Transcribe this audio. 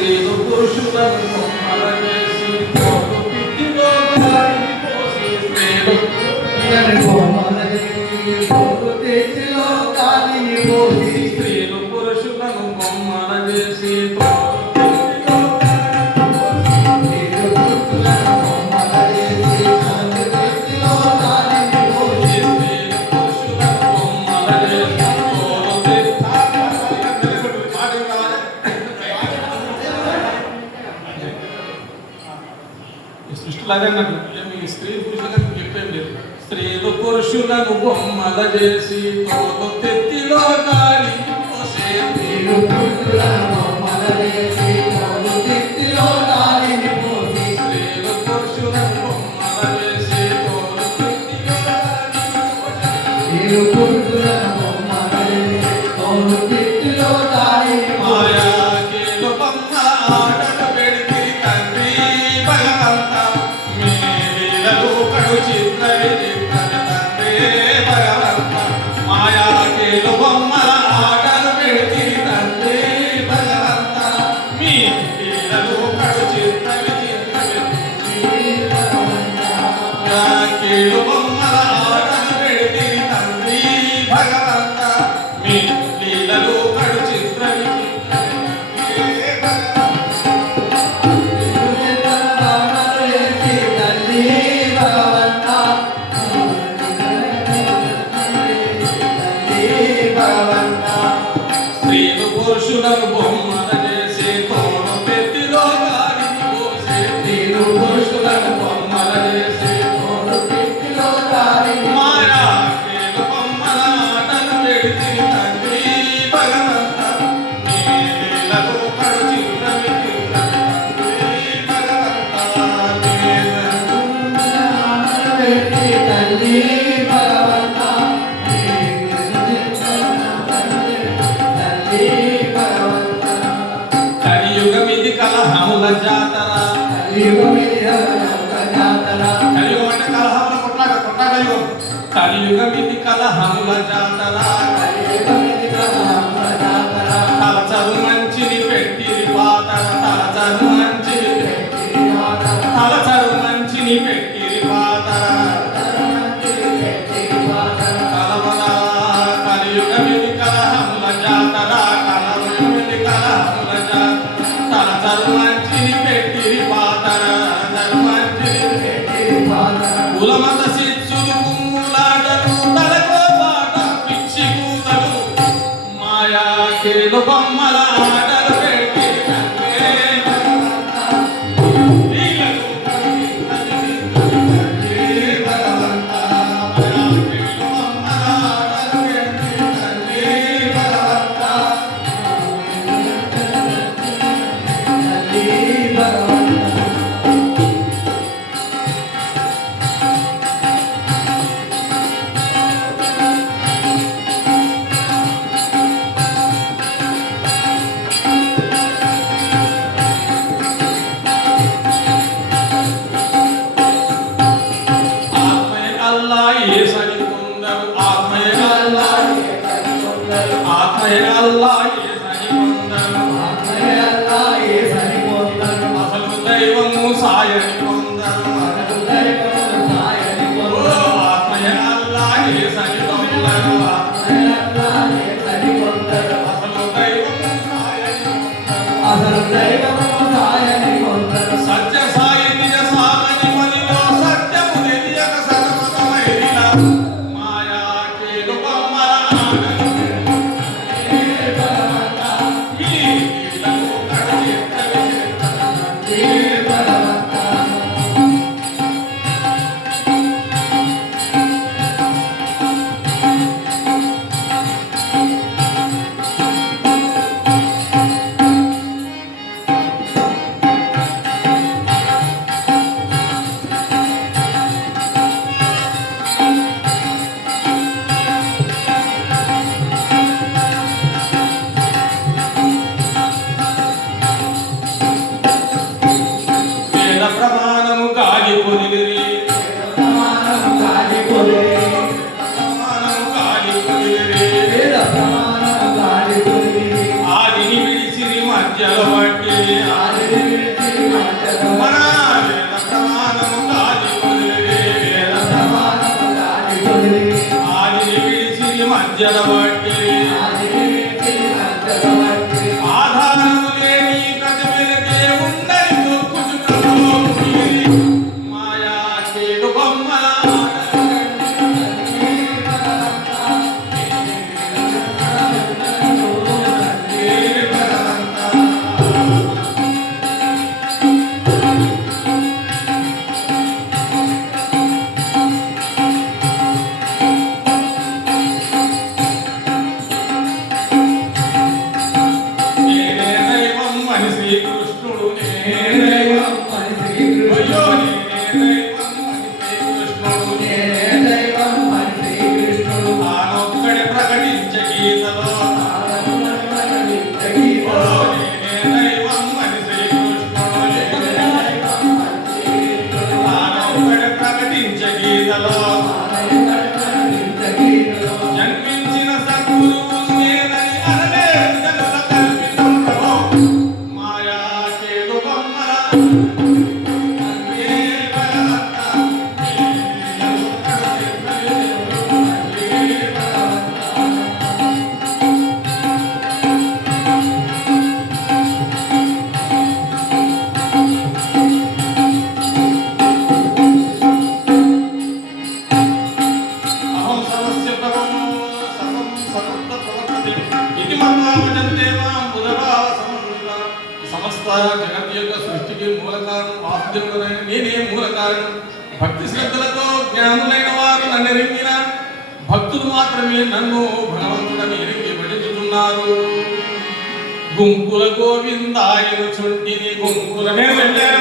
స్త్రీలు పురుషులను బొమ్మల చేసి తోలు పిచ్చిలో గాలిని పోసి స్త్రీలు బొమ్మల చేసి తోలు పిచ్చిలో గాలిని పోసి స్త్రీలు పురుషులను బొమ్మల చేసి స్త్రీ పురుషులకు చెప్పేం లేదు. స్త్రీలు పురుషులను బొమ్మల చేసి తోలు తెత్తిలో గాలి పోసే స్త్రీలు పురుషులను బొమ్మల చేసి తోలు తెత్తిలో గాలిని పోసి స్త్రీలు పురుషులను బొమ్మల చేసి తోలు తెత్తిలో గాలిని పోసే స్త్రీలు పురుషులను బొమ్మల చేసి తోలు తెత్తిలో గాలిని మాయా కేలు బొమ్మ ఆటలు పెడితే తండ్రి భగవంత మీ లీలలు కడు చిత్ర విచిత్ర తండ్రి భగవంత మాయా కేలు బొమ్మ ఆటలు పెడితే తండ్రి భగవంత మీ లీలలు కడు చిత్ర విచిత్ర కేలు బొమ్మ ఆటలు పెడితే తండ్రి భగవంత మీ లీలలు కడు చిత్ర విచిత్ర స్త్రీలు పురుషులను బొమ్మల చేసి తోలు పెత్తిలో గాలిని పోసే స్త్రీలు పురుషులను బొమ్మల చేసి తోలు తెత్తిలో గాలిని మాయా కేలు బొమ్మల ఆటలు పెడితే తండ్రి భగవంత మీ లీలలు కడు చిత్ర విచిత్ర తండ్రి భగవంత తల్లి భగవంత తల్లి భగవంత కలియుగమిది కలహముల జాతర కలియుగమిది జాతర కలియుగం అంటే కలహముల కొట్లాట కలియుగం కలియుగమిది కలహముల జాతర కలియుగమిది కలహముల జాతర తలచరు మంచిని పెట్టిరి పాతర తలచరు మంచిని పెట్టిరి పాతర తలచరు మంచిని పెట్టిరి పాతర పెట్టిరి పాతర కలవల కలియుగమిది కలహముల జాతర కలియుగమిది కలహముల జాతర తలచరు మంచిని పెట్టిరి పాతర తలచరు మంచిని పెట్టిరి పాతర కులమత శిష్యులు కుమ్ములాటలు తలకో పాట పిచ్చి కూతలు మాయా కేలు బొమ్మల ఆటలు పెట్టి తండ్రే భగవంత లీలలు తండ్రి భగవంత మాయా కేలు బొమ్మల ఆటలు పెట్టి తండ్రి భగవంత తల్లి భగవంత ఆత్మయ అల్లా యేసని కొందరు ఆత్మయ అల్లా ఆత్మయ అల్లా యేసని కొందరు అసలు దైవము సాయని కొందరు ఆత్మయ అల్లా యేసని కొందరు అసలు దైవము సాయని కొందరు సత్య సాయి నిజ సామని మనిలో సత్యము తెలియక సర్వతమైరిలా మాయా కేలు బొమ్మల ఆటలు మీ లీలలు కడు చిత్ర విచిత్ర మధ్యలో బట్టి ఆదిని విడిచి మధ్యలో మన వేద ప్రమాణము కాది వదిలి వేద ప్రమాణము దాటి వదిలి ఆదిని విడిచి మధ్యలో బట్టి ఆదిని విడిచి మధ్యలో బట్టి ఆధారము లేని ప్రతిమలకే ఉండని మొక్కుచు ప్రభు మాయా చేడు బొమ్మల నేనే దైవం అని శ్రీకృష్ణుడు నేనే దైవం అని అయ్యో శ్రీకృష్ణుడు నేనే దైవం అని శ్రీకృష్ణుడు నేనే దైవం అని శ్రీకృష్ణుడు తానొక్కడే ప్రకటించే గీతలో ఆనందమని ఓ గీతలో నేనే దైవం అని శ్రీకృష్ణుడు నేనే దైవం అని శ్రీకృష్ణుడు తానొక్కడే ప్రకటించే గీతలో ఆనందమని గీతలో జన్మించిన సద్గురువు నేనని అనలేదు జగత కల్పితం ప్రభు మాయా చేడు బొమ్మల అన్నే బలవంత అహం సర్వస్య ప్రభో సర్వం సర్వత్ర ప్రవర్తతే ఇది మన్వామజంతే మాం బుధభావ సమన్విత సమస్త జగత్ యొక్క సృష్టికి మూల కారణం వాసుదేవుడనే నేనే మూల కారణం భక్తి శ్రద్ధలతో జ్ఞానులైన వారు నన్ను ఎరిగిన భక్తులు మాత్రమే నన్ను భగవంతుడని ఎరిగి భజించుతున్నారు గుంపుల గోవిందాయను చుంటిని గుంపులనే వెళ్ళారు